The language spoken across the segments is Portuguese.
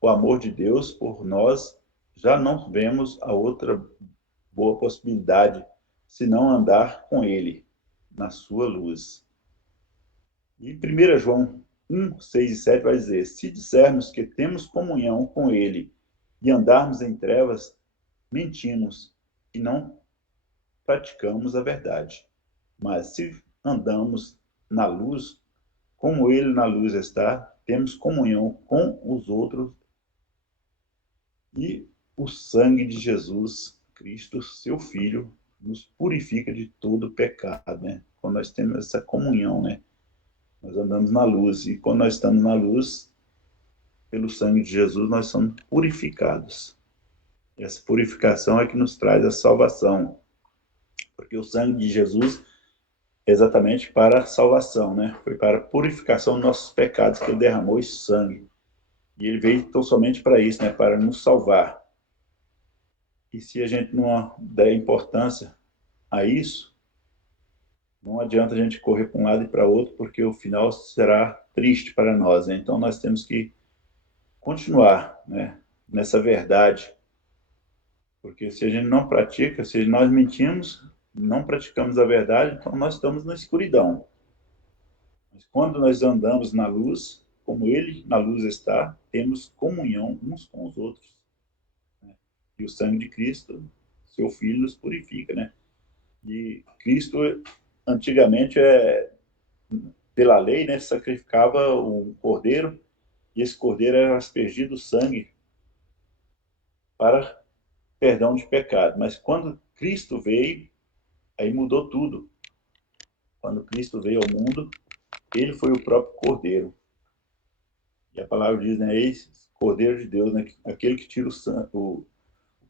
o amor de Deus por nós, já não vemos a outra boa possibilidade senão andar com Ele, na sua luz. E 1 João 1, 6 e 7 vai dizer: se dissermos que temos comunhão com Ele e andarmos em trevas, mentimos e não praticamos a verdade. Mas se andamos na luz, como Ele na luz está, temos comunhão com os outros e o sangue de Jesus Cristo, seu Filho, nos purifica de todo pecado, né? Quando nós temos essa comunhão, né? Nós andamos na luz e quando nós estamos na luz, pelo sangue de Jesus, nós somos purificados. E essa purificação é que nos traz a salvação, porque o sangue de Jesus é exatamente para a salvação, né? Foi para a purificação dos nossos pecados que ele derramou esse sangue. E ele veio tão somente para isso, né? Para nos salvar. E se a gente não der importância a isso, não adianta a gente correr para um lado e para outro, porque o final será triste para nós, né? Então nós temos que continuar, né, nessa verdade, porque se a gente não pratica, se nós mentimos, não praticamos a verdade, então nós estamos na escuridão. Mas quando nós andamos na luz, como Ele na luz está, temos comunhão uns com os outros, né? E o sangue de Cristo, seu Filho, nos purifica, né? E Cristo, antigamente, pela lei, né, sacrificava um cordeiro, e esse cordeiro era aspergido sangue para perdão de pecado. Mas quando Cristo veio, aí mudou tudo. Quando Cristo veio ao mundo, ele foi o próprio cordeiro. E a palavra diz, né, esse cordeiro de Deus, né, aquele que tira o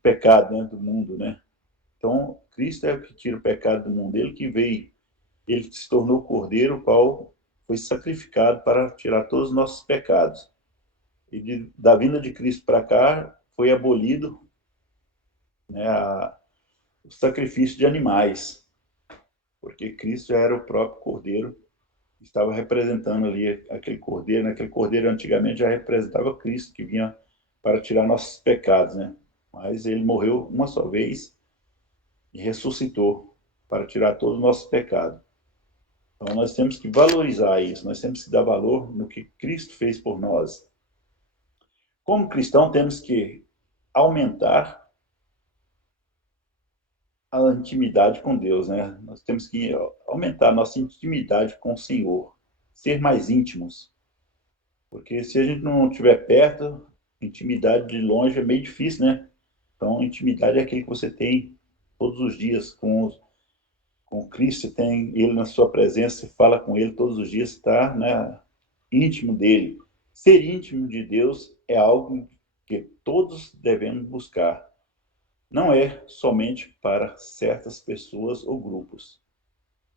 pecado, né, do mundo, né? Então, Cristo é o que tira o pecado do mundo. Ele que veio, ele que se tornou cordeiro, o qual foi sacrificado para tirar todos os nossos pecados. E da vinda de Cristo para cá, foi abolido, né, o sacrifício de animais, porque Cristo era o próprio cordeiro, estava representando ali aquele cordeiro, né? Aquele cordeiro antigamente já representava Cristo, que vinha para tirar nossos pecados, né? Mas ele morreu uma só vez e ressuscitou para tirar todos os nossos pecados. Então nós temos que valorizar isso, nós temos que dar valor no que Cristo fez por nós. Como cristão, temos que aumentar a intimidade com Deus, né? Nós temos que aumentar a nossa intimidade com o Senhor, ser mais íntimos. Porque se a gente não estiver perto, intimidade de longe é meio difícil, né? Então, intimidade é aquilo que você tem todos os dias com Cristo, você tem Ele na sua presença, você fala com Ele todos os dias, está, né, íntimo dele. Ser íntimo de Deus é algo que todos devemos buscar. Não é somente para certas pessoas ou grupos.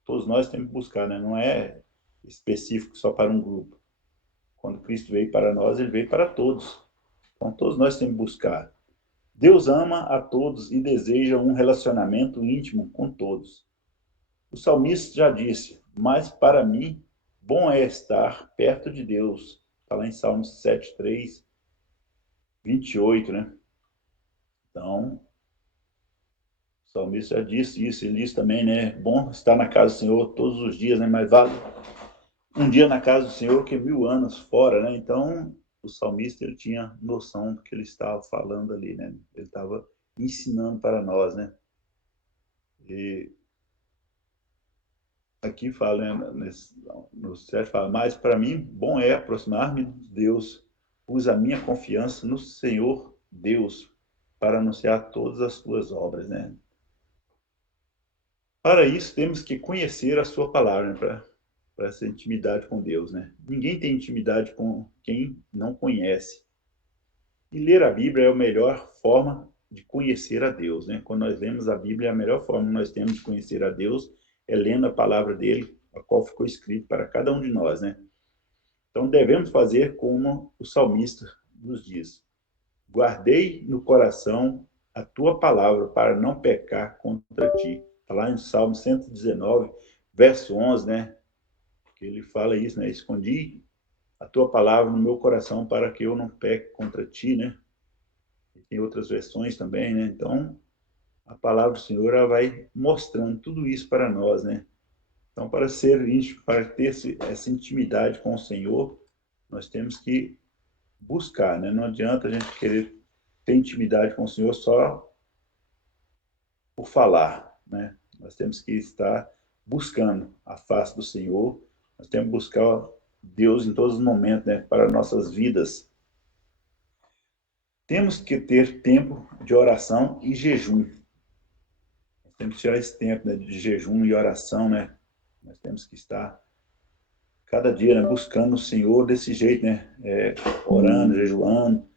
Todos nós temos que buscar, né? Não é específico só para um grupo. Quando Cristo veio para nós, ele veio para todos. Então, todos nós temos que buscar. Deus ama a todos e deseja um relacionamento íntimo com todos. O salmista já disse, mas para mim, bom é estar perto de Deus. Está lá em Salmos 7, 3, 28, né? Então, o salmista já disse isso. Ele diz também, né? Bom estar na casa do Senhor todos os dias, né? Mas vale um dia na casa do Senhor que 1000 anos fora, né? Então, o salmista ele tinha noção do que ele estava falando ali, né? Ele estava ensinando para nós, né? E aqui fala, né, no 7 fala, mas para mim bom é aproximar-me de Deus, pus a minha confiança no Senhor Deus para anunciar todas as suas obras, né? Para isso temos que conhecer a sua palavra, né? Para essa intimidade com Deus, né? Ninguém tem intimidade com quem não conhece. E ler a Bíblia é a melhor forma de conhecer a Deus, né? Quando nós lemos a Bíblia, a melhor forma que nós temos de conhecer a Deus é lendo a palavra dele, a qual ficou escrito para cada um de nós, né? Então devemos fazer como o salmista nos diz: guardei no coração a tua palavra para não pecar contra ti. Está lá em Salmo 119, verso 11, né? Que ele fala isso, né? Escondi a tua palavra no meu coração para que eu não peque contra ti, né? E tem outras versões também, né? Então, a palavra do Senhor ela vai mostrando tudo isso para nós, né? Então, para ser íntimo, para ter essa intimidade com o Senhor, nós temos que buscar, né? Não adianta a gente querer ter intimidade com o Senhor só por falar, né? Nós temos que estar buscando a face do Senhor, nós temos que buscar Deus em todos os momentos, né? Para nossas vidas. Temos que ter tempo de oração e jejum. Nós temos que tirar esse tempo, né, de jejum e oração, né? Nós temos que estar cada dia, né, buscando o Senhor desse jeito, né? Orando, jejuando,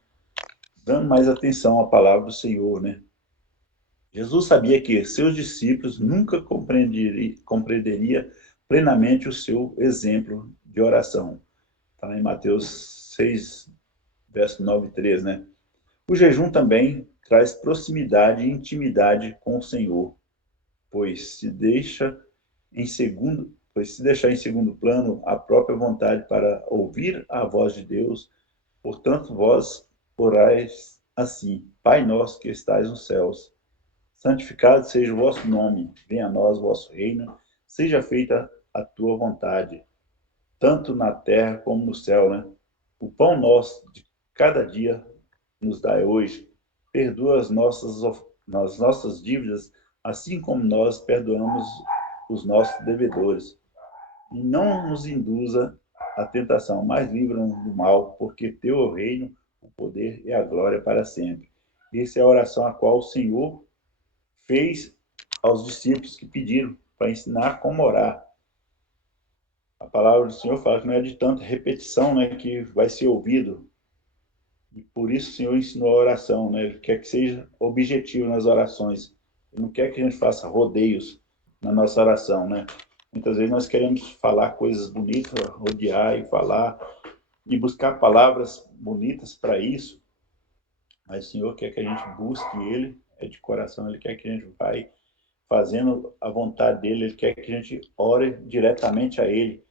dando mais atenção à palavra do Senhor, né? Jesus sabia que seus discípulos nunca compreenderia plenamente o seu exemplo de oração. Está em Mateus 6, verso 9 e 13, né? O jejum também traz proximidade e intimidade com o Senhor, pois se deixar em segundo plano a própria vontade para ouvir a voz de Deus, portanto vós orais assim: Pai nosso que estais nos céus, santificado seja o vosso nome, venha a nós o vosso reino, seja feita a tua vontade, tanto na terra como no céu, né? O pão nosso de cada dia nos dai hoje, perdoa as nossas dívidas, assim como nós perdoamos os nossos devedores. E não nos induza a tentação, mas livra-nos do mal, porque teu é o reino, o poder e a glória para sempre. Essa é a oração a qual o Senhor fez aos discípulos que pediram para ensinar como orar. A palavra do Senhor fala que não é de tanta repetição, né, que vai ser ouvido. E por isso o Senhor ensinou a oração, né? Ele quer que seja objetivo nas orações. Ele não quer que a gente faça rodeios na nossa oração, né? Muitas vezes nós queremos falar coisas bonitas, rodear e falar, e buscar palavras bonitas para isso, mas o Senhor quer que a gente busque Ele, é de coração, Ele quer que a gente vai fazendo a vontade dEle, Ele quer que a gente ore diretamente a Ele.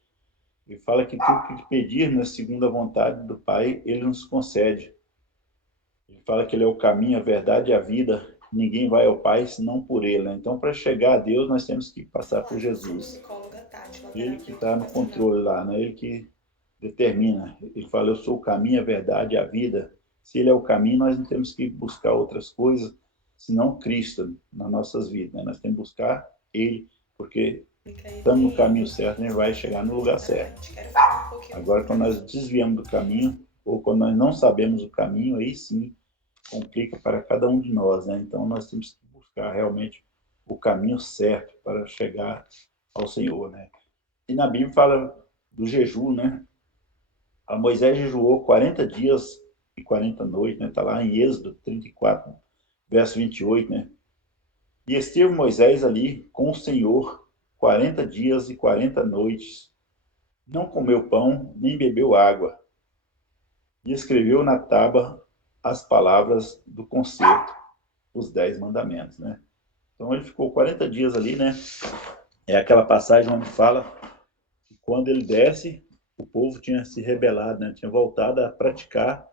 Ele fala que tudo que pedir na segunda vontade do Pai, Ele nos concede. Ele fala que Ele é o caminho, a verdade e a vida. Ninguém vai ao Pai senão por Ele, né? Então, para chegar a Deus, nós temos que passar por Jesus. Ele que está no controle lá, né? Ele que determina. Ele fala, eu sou o caminho, a verdade e a vida. Se Ele é o caminho, nós não temos que buscar outras coisas, senão Cristo nas nossas vidas, né? Nós temos que buscar Ele, porque estamos no caminho certo, a gente vai chegar no lugar certo. Agora, quando nós desviamos do caminho, ou quando nós não sabemos o caminho, aí sim complica para cada um de nós, né? Então, nós temos que buscar realmente o caminho certo para chegar ao Senhor, né? E na Bíblia fala do jejum, né? A Moisés jejuou 40 dias e 40 noites, né? Está lá em Êxodo 34, verso 28, né? E esteve Moisés ali com o Senhor 40 dias e 40 noites. Não comeu pão, nem bebeu água. E escreveu na tábua as palavras do concerto, os 10 mandamentos, né? Então ele ficou 40 dias ali, né? É aquela passagem onde fala que quando ele desce, o povo tinha se rebelado, né? Tinha voltado a praticar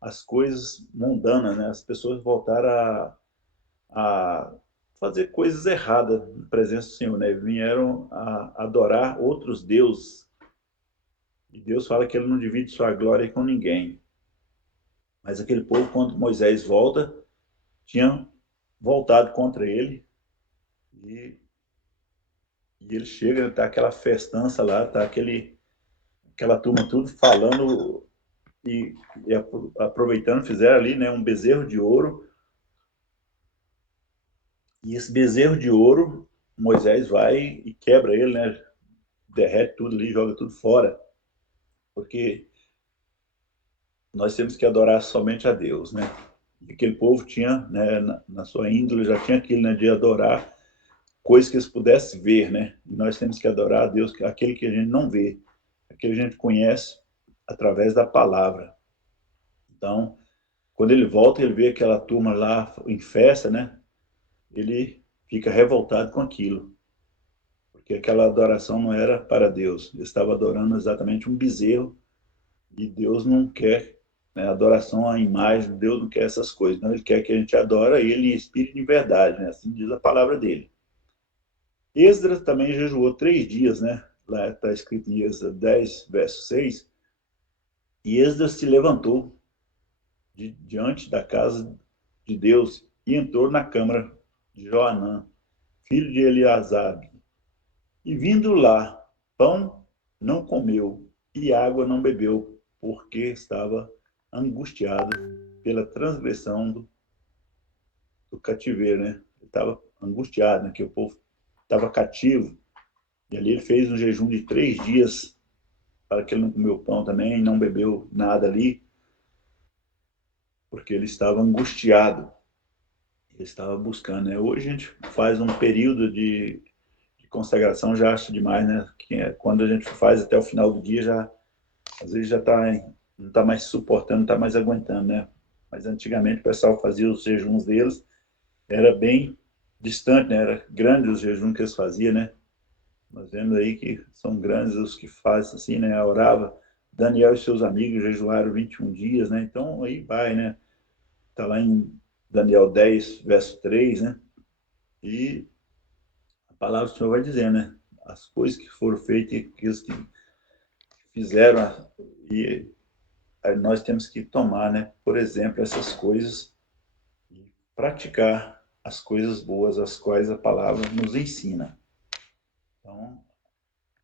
as coisas mundanas, né? As pessoas voltaram a fazer coisas erradas na presença do Senhor, né? Vieram a adorar outros deuses. E Deus fala que ele não divide sua glória com ninguém. Mas aquele povo, quando Moisés volta, tinha voltado contra ele. E ele chega, tá aquela festança lá, tá aquela turma tudo falando e aproveitando, fizeram ali, né, um bezerro de ouro. E esse bezerro de ouro, Moisés vai e quebra ele, né? Derrete tudo ali, joga tudo fora. Porque nós temos que adorar somente a Deus, né? E aquele povo tinha, né, na sua índole, já tinha aquilo, né, de adorar coisas que eles pudessem ver, né? E nós temos que adorar a Deus, aquele que a gente não vê, aquele que a gente conhece através da palavra. Então, quando ele volta, ele vê aquela turma lá em festa, né? Ele fica revoltado com aquilo, porque aquela adoração não era para Deus. Ele estava adorando exatamente um bezerro E Deus não quer, né, adoração à imagem, Deus não quer essas coisas, não. Ele quer que a gente adore Ele em espírito e em verdade, né? Assim diz a palavra dele. Esdras também jejuou 3 dias, né? Lá está escrito em Esdras 10, verso 6. E Esdras se levantou diante da casa de Deus e entrou na câmara de Joanã, filho de Eliasabe. E vindo lá, pão não comeu e água não bebeu, porque estava angustiado pela transgressão do cativeiro, né? Ele estava angustiado, né? Que o povo estava cativo. E ali ele fez um jejum de 3 dias para que ele não comeu pão também, não bebeu nada ali, porque ele estava angustiado. Ele estava buscando, né? Hoje a gente faz um período de consagração, já acho demais, né? Que é quando a gente faz até o final do dia, já às vezes já não está mais suportando, não está mais aguentando, né? Mas antigamente o pessoal fazia os jejuns deles, era bem distante, né? Era grande os jejuns que eles faziam, né? Nós vemos aí que são grandes os que fazem assim, né? Orava, Daniel e seus amigos jejuaram 21 dias, né? Então aí vai, né? Está lá em Daniel 10, verso 3, né? E a palavra do Senhor vai dizer, né? As coisas que foram feitas, aqueles que fizeram, e nós temos que tomar, né? Por exemplo, essas coisas e praticar as coisas boas, as quais a palavra nos ensina. Então,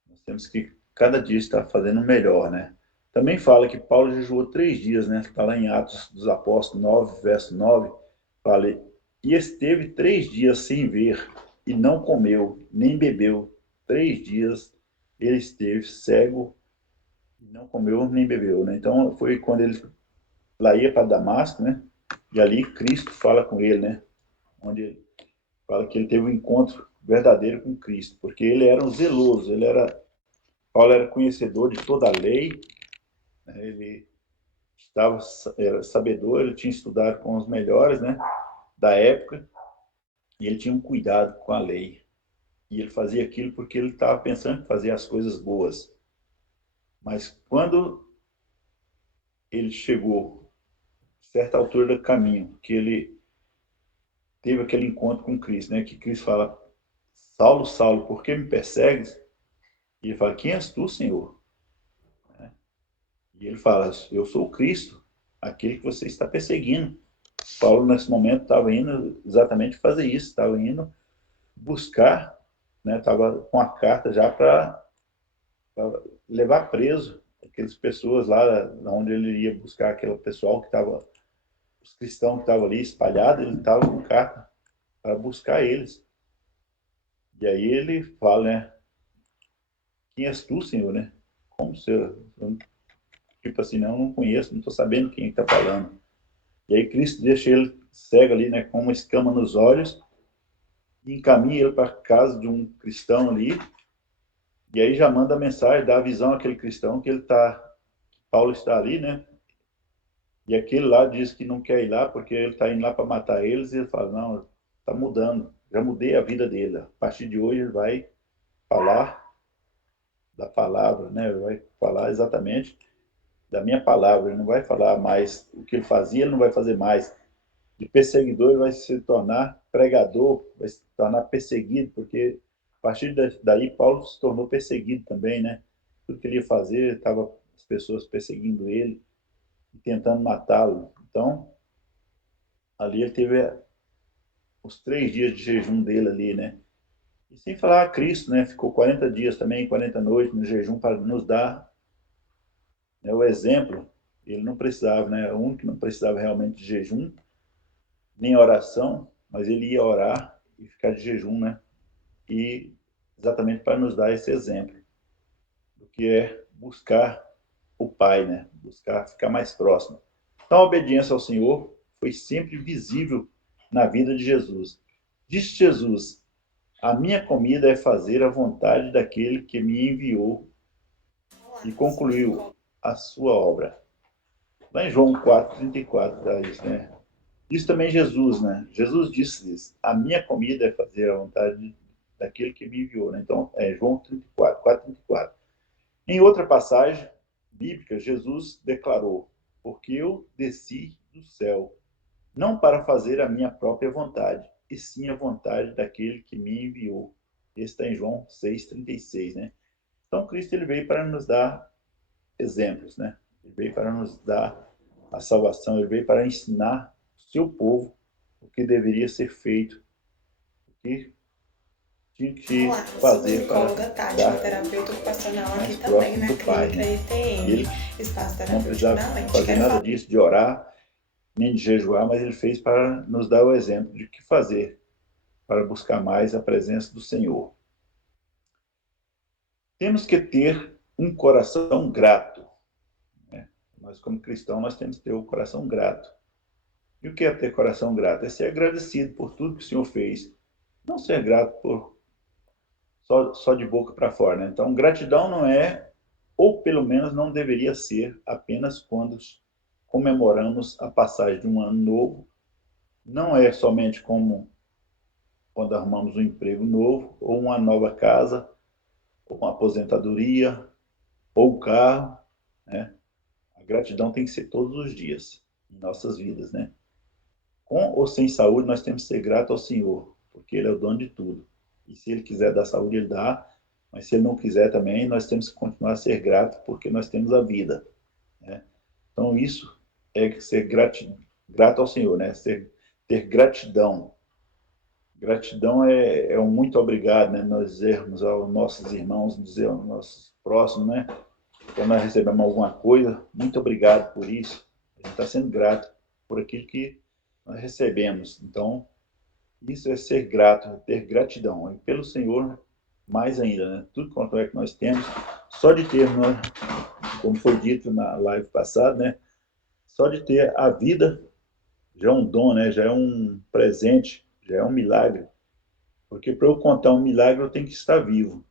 nós temos que cada dia estar fazendo melhor, né? Também fala que Paulo jejuou 3 dias, né? Está lá em Atos dos Apóstolos 9, verso 9, fala, e esteve 3 dias sem ver, e não comeu, nem bebeu. 3 dias ele esteve cego, e não comeu, nem bebeu, né? Então, foi quando ele lá ia para Damasco, né? E ali Cristo fala com ele, né? Onde ele fala que ele teve um encontro verdadeiro com Cristo, porque ele era um zeloso, Paulo era conhecedor de toda a lei, né? Ele era sabedor, ele tinha estudado com os melhores, né, da época, e ele tinha um cuidado com a lei. E ele fazia aquilo porque ele estava pensando em fazer as coisas boas. Mas quando ele chegou a certa altura do caminho, que ele teve aquele encontro com Cristo, né, que Cristo fala, Saulo, Saulo, por que me persegues? E ele fala, quem és tu, Senhor? E ele fala, eu sou o Cristo, aquele que você está perseguindo. Paulo, nesse momento, estava indo exatamente fazer isso, estava indo buscar, né, estava com a carta já para levar preso aquelas pessoas lá onde ele iria buscar aquele pessoal que estava, os cristãos que estavam ali espalhados, ele estava com carta para buscar eles. E aí ele fala, né, quem és tu, Senhor, né? Como se tipo assim, não conheço, não estou sabendo quem está falando. E aí Cristo deixa ele cego ali, né, com uma escama nos olhos, e encaminha ele para a casa de um cristão ali, e aí já manda a mensagem, dá a visão àquele cristão que ele tá, Paulo está ali, né? E aquele lá diz que não quer ir lá porque ele está indo lá para matar eles, e ele fala, não, está mudando, já mudei a vida dele. A partir de hoje ele vai falar da palavra, né? Ele vai falar exatamente da minha palavra, ele não vai falar mais o que ele fazia, ele não vai fazer mais. De perseguidor ele vai se tornar pregador, vai se tornar perseguido, porque a partir daí Paulo se tornou perseguido também, né? Tudo que ele ia fazer, estava as pessoas perseguindo ele e tentando matá-lo. Então, ali ele teve os 3 dias de jejum dele ali, né? E sem falar a Cristo, né? Ficou 40 dias também, 40 noites no jejum para nos dar, né, o exemplo. Ele não precisava, né? O único que não precisava realmente de jejum, nem oração, mas ele ia orar e ficar de jejum, né? E exatamente para nos dar esse exemplo do que é buscar o Pai, né? Buscar ficar mais próximo. Então, a obediência ao Senhor foi sempre visível na vida de Jesus. Disse Jesus: a minha comida é fazer a vontade daquele que me enviou e concluiu a sua obra. Lá em João 4:34 dá isso, né? Isso também Jesus, né? Jesus disse isso. A minha comida é fazer a vontade daquele que me enviou, né? Então, é João 34, 4:34. Em outra passagem, bíblica, Jesus declarou: porque eu desci do céu, não para fazer a minha própria vontade, e sim a vontade daquele que me enviou. Esse está em João 6,36, né? Então, Cristo ele veio para nos dar exemplos, né? Ele veio para nos dar a salvação, ele veio para ensinar o seu povo o que deveria ser feito, o que tinha que Olá, eu sou fazer para psicóloga Tati, estar terapeuta ocupacional aqui mais também próximo na do Pai, clínica né? E ETM, ele Espaço não Terapêutico precisava da Mente. fazer Quero nada falar. disso, de orar, nem de jejuar, mas ele fez para nos dar o exemplo de que fazer para buscar mais a presença do Senhor. Temos que ter um coração grato, né? Nós, como cristãos, nós temos que ter o coração grato. E o que é ter coração grato? É ser agradecido por tudo que o Senhor fez. Não ser grato por só de boca para fora, né? Então, gratidão não é, ou pelo menos não deveria ser, apenas quando comemoramos a passagem de um ano novo. Não é somente como quando arrumamos um emprego novo, ou uma nova casa, ou uma aposentadoria, ou um carro, né? A gratidão tem que ser todos os dias em nossas vidas, né? Com ou sem saúde, nós temos que ser grato ao Senhor, porque Ele é o dono de tudo. E se Ele quiser dar saúde, Ele dá, mas se Ele não quiser também, nós temos que continuar a ser grato, porque nós temos a vida, né? Então, isso é ser grato ao Senhor, né? Ter gratidão. Gratidão é um muito obrigado, né? Nós dizermos aos nossos irmãos, dizer aos nossos próximos, né? Quando nós recebemos alguma coisa, muito obrigado por isso. A gente está sendo grato por aquilo que nós recebemos. Então, isso é ser grato, ter gratidão. E pelo Senhor, mais ainda, né? Tudo quanto é que nós temos, só de ter, né? Como foi dito na live passada, né? Só de ter a vida já é um dom, né? Já é um presente, já é um milagre. Porque para eu contar um milagre, eu tenho que estar vivo.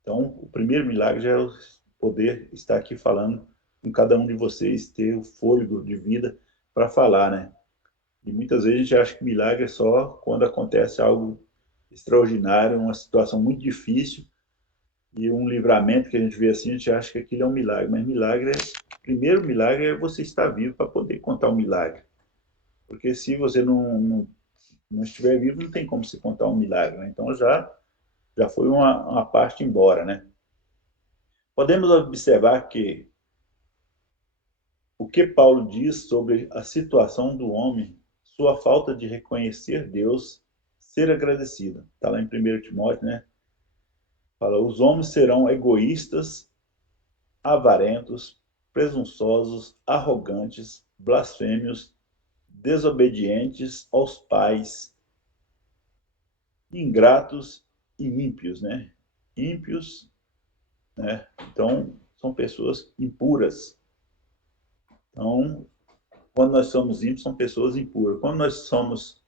Então, o primeiro milagre já é eu poder estar aqui falando com cada um de vocês, ter o fôlego de vida para falar, né? E muitas vezes a gente acha que milagre é só quando acontece algo extraordinário, uma situação muito difícil e um livramento que a gente vê assim, a gente acha que aquilo é um milagre. Mas milagre o primeiro milagre é você estar vivo para poder contar um milagre. Porque se você não estiver vivo, não tem como se contar um milagre, né? Então já foi uma parte embora, né? Podemos observar que o que Paulo diz sobre a situação do homem, sua falta de reconhecer Deus, ser agradecida. Está lá em 1 Timóteo, né? Fala, os homens serão egoístas, avarentos, presunçosos, arrogantes, blasfêmios, desobedientes aos pais, ingratos e ímpios, né? Ímpios, né? Então, são pessoas impuras. Então, quando nós somos ímpios, são pessoas impuras. Quando nós somos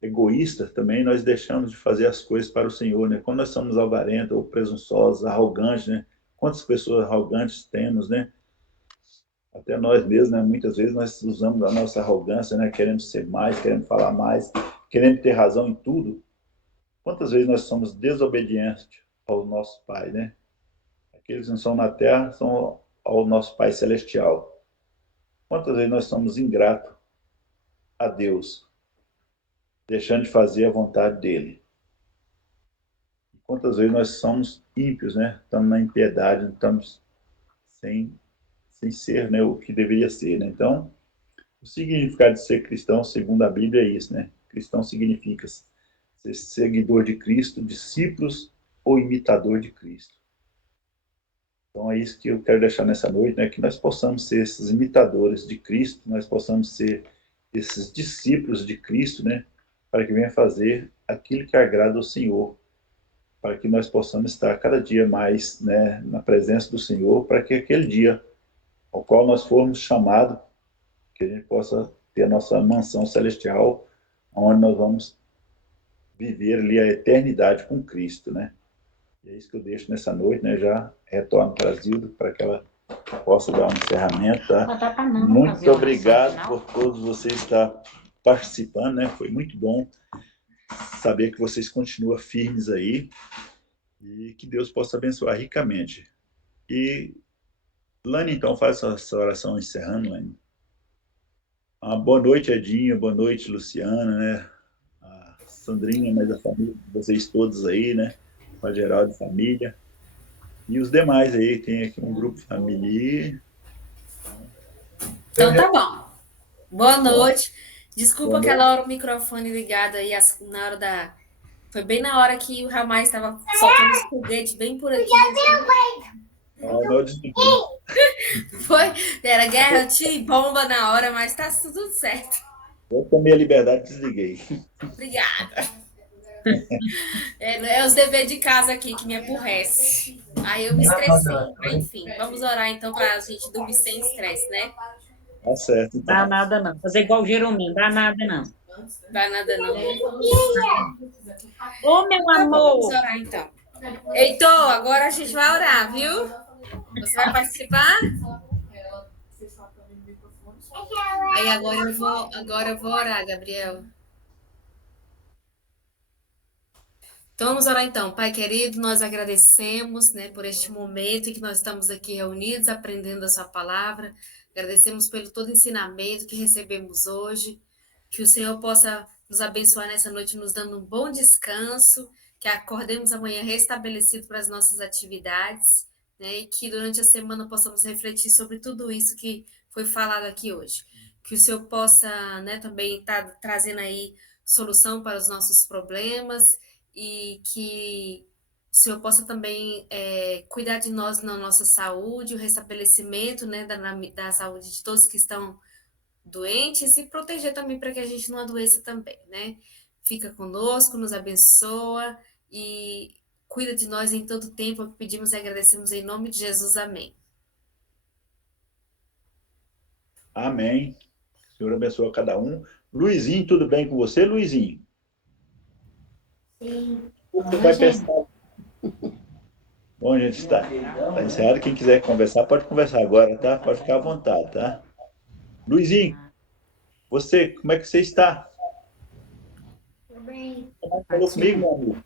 egoístas, também nós deixamos de fazer as coisas para o Senhor, né? Quando nós somos avarentos ou presunçosos, arrogantes, né? Quantas pessoas arrogantes temos, né? Até nós mesmos, né? Muitas vezes nós usamos a nossa arrogância, né? Queremos ser mais, queremos falar mais, queremos ter razão em tudo. Quantas vezes nós somos desobedientes ao nosso Pai, né? Aqueles que não são na terra são ao nosso Pai Celestial. Quantas vezes nós somos ingratos a Deus, deixando de fazer a vontade dele? Quantas vezes nós somos ímpios, né? Estamos na impiedade, estamos sem ser, né, o que deveria ser, né? Então, o significado de ser cristão, segundo a Bíblia, é isso, né? Cristão significa ser seguidor de Cristo, discípulos ou imitador de Cristo. Então, é isso que eu quero deixar nessa noite, né? Que nós possamos ser esses imitadores de Cristo, nós possamos ser esses discípulos de Cristo, né? Para que venha fazer aquilo que agrada ao Senhor, para que nós possamos estar cada dia mais, né, na presença do Senhor, para que aquele dia ao qual nós formos chamados, que a gente possa ter a nossa mansão celestial, onde nós vamos viver ali a eternidade com Cristo, né? E é isso que eu deixo nessa noite, né? Já retorno para a Zilda, para que ela possa dar um encerramento, tá? Muito obrigado por todos vocês estar participando, né? Foi muito bom saber que vocês continuam firmes aí e que Deus possa abençoar ricamente. E Lani, então, faça essa oração encerrando, Lani. Boa noite, Edinho. Boa noite, Luciana, né? A Sandrinha, mas a família, vocês todos aí, né? Com a geral de família. E os demais aí, tem aqui um grupo família. Então tá bom. Boa Bom, noite. Desculpa boa noite. aquela hora o microfone ligado aí, na hora da. Foi bem na hora que o Ramais estava soltando os foguetes bem por aqui. Não, eu desliguei. Foi, era guerra, tinha bomba na hora, mas tá tudo certo. Eu tomei a liberdade e desliguei. Obrigada. É os deveres de casa aqui que me aborrece. Aí eu me estressei. Mas, enfim, vamos orar então pra gente dormir sem estresse, né? Tá certo, Dá então. nada não. Fazer igual o Jerominho, dá nada não. Vai nada não. Ô, meu Tá bom, vamos amor! orar então. Heitor, agora a gente vai orar, viu? Você vai participar? Aí agora eu vou orar, Gabriel. Então vamos orar então. Pai querido, nós agradecemos, né, por este momento em que nós estamos aqui reunidos, aprendendo a sua palavra. Agradecemos pelo todo ensinamento que recebemos hoje. Que o Senhor possa nos abençoar nessa noite, nos dando um bom descanso, que acordemos amanhã restabelecido para as nossas atividades, né, e que durante a semana possamos refletir sobre tudo isso que foi falado aqui hoje. Que o Senhor possa, né, também estar trazendo aí solução para os nossos problemas e que o Senhor possa também cuidar de nós na nossa saúde, o restabelecimento, né, da saúde de todos que estão doentes e proteger também para que a gente não adoeça também, né? Fica conosco, nos abençoa e cuida de nós em todo tempo. É o que pedimos e agradecemos em nome de Jesus. Amém. Amém. O Senhor abençoe cada um. Luizinho, tudo bem com você, Luizinho? Sim. Você vai pensar. Bom, gente, está encerrado. Quem quiser conversar, pode conversar agora, tá? Pode ficar à vontade, tá? Luizinho, você, como é que você está? Tudo bem. Falou comigo, meu amigo?